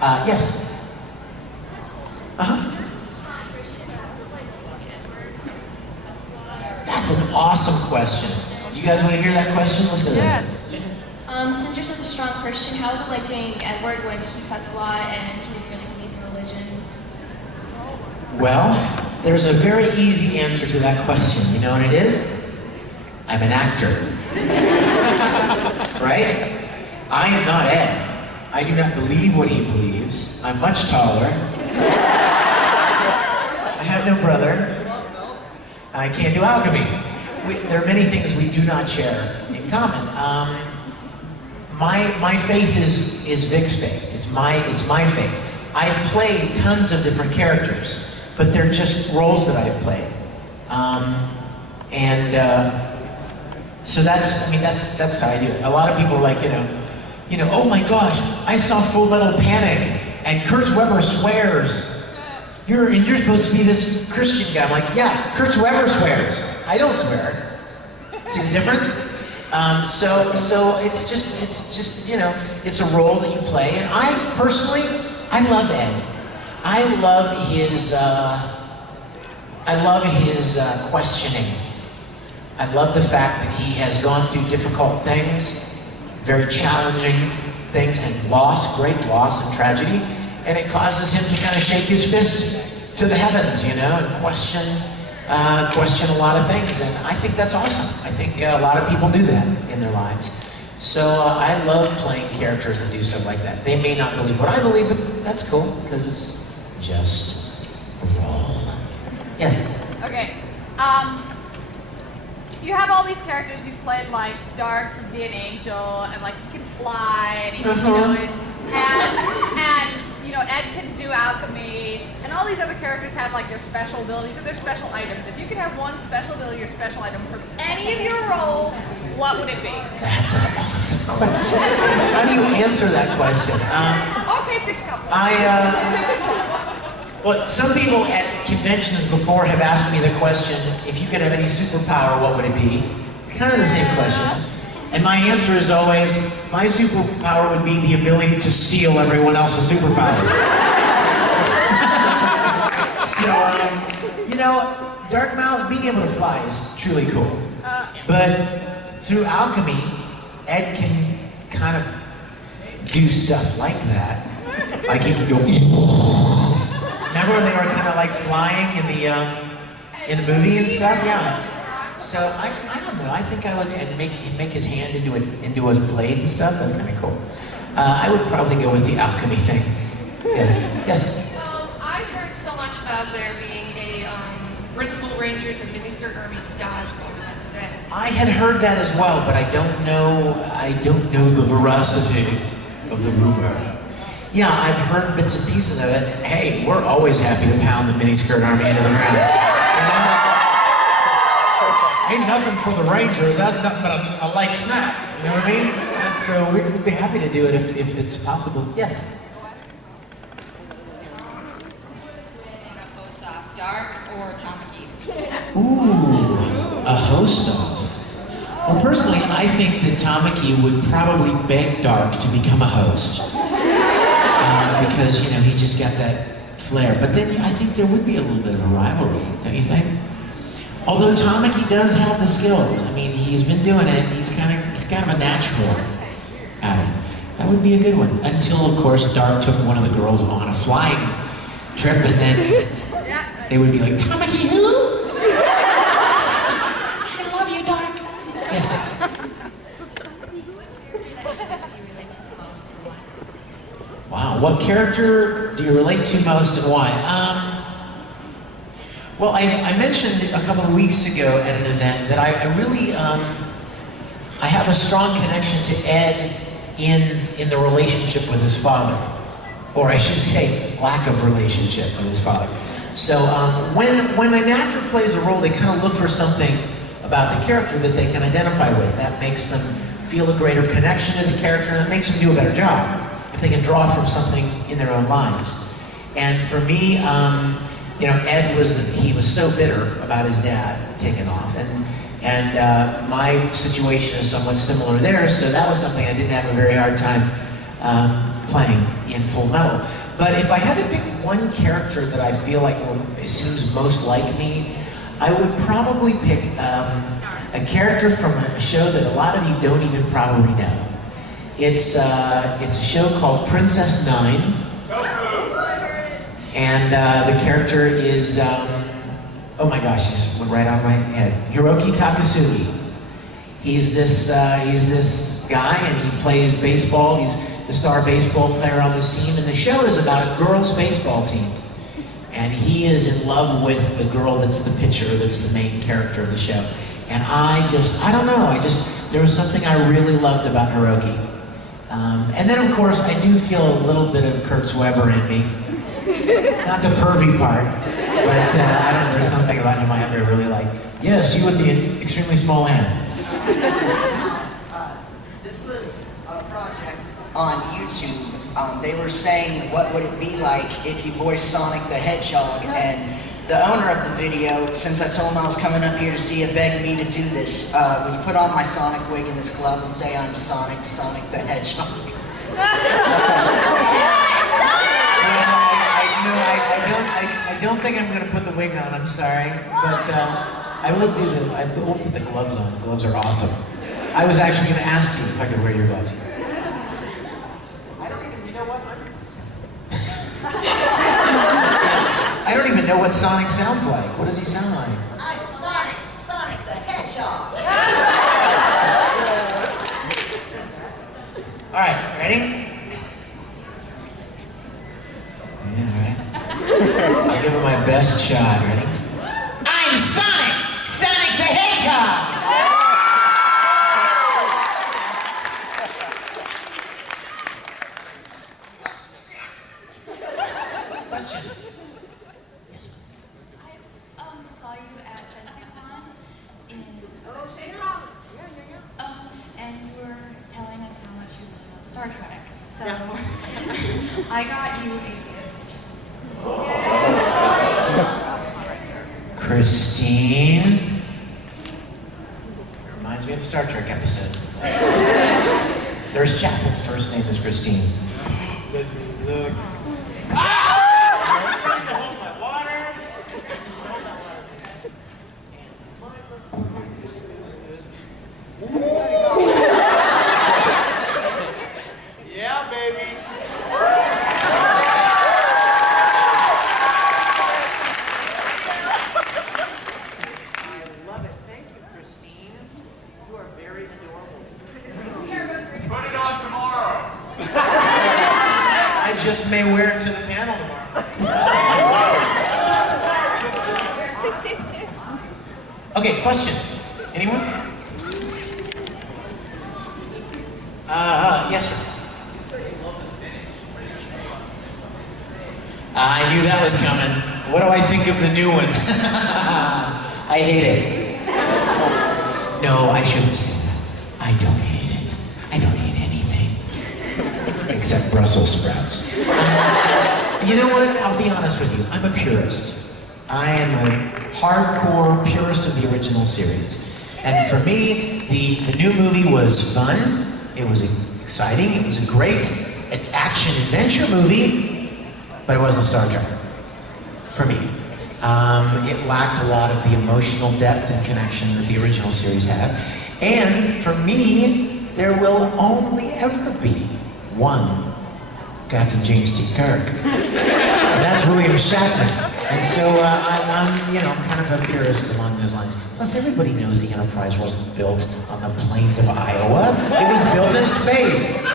Yes. Uh-huh. That's an awesome question. You guys want to hear that question? Listen to this. Since you're such a strong Christian, how was it like doing Edward when he cussed a lot and he didn't really believe in religion? Well, there's a very easy answer to that question. You know what it is? I'm an actor. Right? I am not Ed. I do not believe what he believes. I'm much taller. I have no brother. I can't do alchemy. There are many things we do not share in common. My faith is Vic's faith. It's my faith. I've played tons of different characters, but they're just roles that I've played. So that's how I do it. A lot of people are like, oh my gosh, I saw Full Metal Panic, and Kurt Weber swears. You're supposed to be this Christian guy. I'm like, yeah, Kurt Weber swears. I don't swear. See the difference? So it's just it's a role that you play. And I personally love Ed. I love his questioning. I love the fact that he has gone through difficult things, very challenging things, and great loss and tragedy. And it causes him to kind of shake his fist to the heavens, and question a lot of things. And I think that's awesome. I think a lot of people do that in their lives. So I love playing characters that do stuff like that. They may not believe what I believe, but that's cool, because it's just a role. Yes? Okay. You have all these characters you played, like Dark can be an angel, and like he can fly, and he, Ed can do alchemy, and all these other characters have like their special abilities or their special items. If you could have one special ability or special item from any of your roles, what would it be? That's an awesome question. How do you answer that question? Okay, pick a couple. Well, some people at conventions before have asked me the question, if you could have any superpower, what would it be? It's kind of the same question. And my answer is always, my superpower would be the ability to steal everyone else's superpowers. Dark Mouth, being able to fly is truly cool. But through alchemy, Ed can kind of do stuff like that. Like he can go, remember when they were kind of like flying in the movie and stuff? Yeah. So I don't know. I think I would make his hand into a blade and stuff. That's kind of cool. I would probably go with the alchemy thing. Yes. I've heard so much about there being a Principal Rangers and miniskirt army dodge event. I had heard that as well, but I don't know the veracity of the rumor. Yeah, I've heard bits and pieces of it. Hey, we're always happy to pound the miniskirt army into the ground. Ain't nothing for the Rangers. That's nothing but a light snack. You know what I mean? So we'd be happy to do it if it's possible. Yes. Dark or Tamaki? Ooh, a host-off. Well, personally, I think that Tamaki would probably beg Dark to become a host. Because, he's just got that flair. But then I think there would be a little bit of a rivalry, don't you think? Although Tamaki does have the skills. I mean, he's been doing it. He's kind of a natural at it. That would be a good one. Until, of course, Dark took one of the girls on a flying trip, and then they would be like, Tamaki who? I love you, Dark. Yes. Wow, what character do you relate to most and why? Well, I mentioned a couple of weeks ago at an event that I really, I have a strong connection to Ed in the relationship with his father. Or I should say, lack of relationship with his father. So when an actor plays a role, they kind of look for something about the character that they can identify with. That makes them feel a greater connection to the character, and that makes them do a better job if they can draw from something in their own lives. And for me, Ed was so bitter about his dad taking off, and my situation is somewhat similar there. So that was something I didn't have a very hard time playing in Full Metal. But if I had to pick one character that I feel like seems most like me, I would probably pick a character from a show that a lot of you don't even probably know. It's a show called Princess Nine, and the character is oh my gosh, he just went right on my head. Hiroki Takasugi. He's this guy, and he plays baseball. He's the star baseball player on this team, and the show is about a girls' baseball team. And he is in love with the girl that's the pitcher, that's the main character of the show. And I don't know, there was something I really loved about Hiroki. And then of course, I do feel a little bit of Kurt's Weber in me. Not the pervy part, but I don't know, there's something about him I really like. Yes, you with the extremely small hand. This was a project on YouTube. They were saying, what would it be like if you voiced Sonic the Hedgehog? And the owner of the video, since I told him I was coming up here to see it, begged me to do this. Will you put on my Sonic wig in this club and say I'm Sonic the Hedgehog? I don't think I'm going to put the wig on, I'm sorry. But I will do I won't put the gloves on. The gloves are awesome. I was actually going to ask you if I could wear your gloves. I don't even know what Sonic sounds like. What does he sound like? I'm Sonic the Hedgehog. All right, ready? Yeah, all right. I'll give it my best shot. Ready? I'm Sonic the Hedgehog. Question. Yes. I saw you at Colossalcon and you were telling us how much you really love Star Trek. So I got you a gift. Christine. Reminds me of a Star Trek episode. Nurse Chapel's first name is Christine. Let me look. Yeah, baby. I love it. Thank you, Christine. You are very adorable. Put it on tomorrow. I just may wear it to the panel tomorrow. Okay, question. Anyone? Yes, sir. I knew that was coming. What do I think of the new one? I hate it. No, I shouldn't say that. I don't hate it. I don't hate anything. Except Brussels sprouts. You know what? I'll be honest with you. I'm a purist. I am a hardcore purist of the original series. And for me, the new movie was fun. It was exciting. It was a great action-adventure movie, but it wasn't Star Trek, for me. It lacked a lot of the emotional depth and connection that the original series had. And for me, there will only ever be one Captain James T. Kirk. And that's William Shatner. And so I'm kind of a purist along those lines. Plus, everybody knows the Enterprise wasn't built on the plains of Iowa. It was built in space.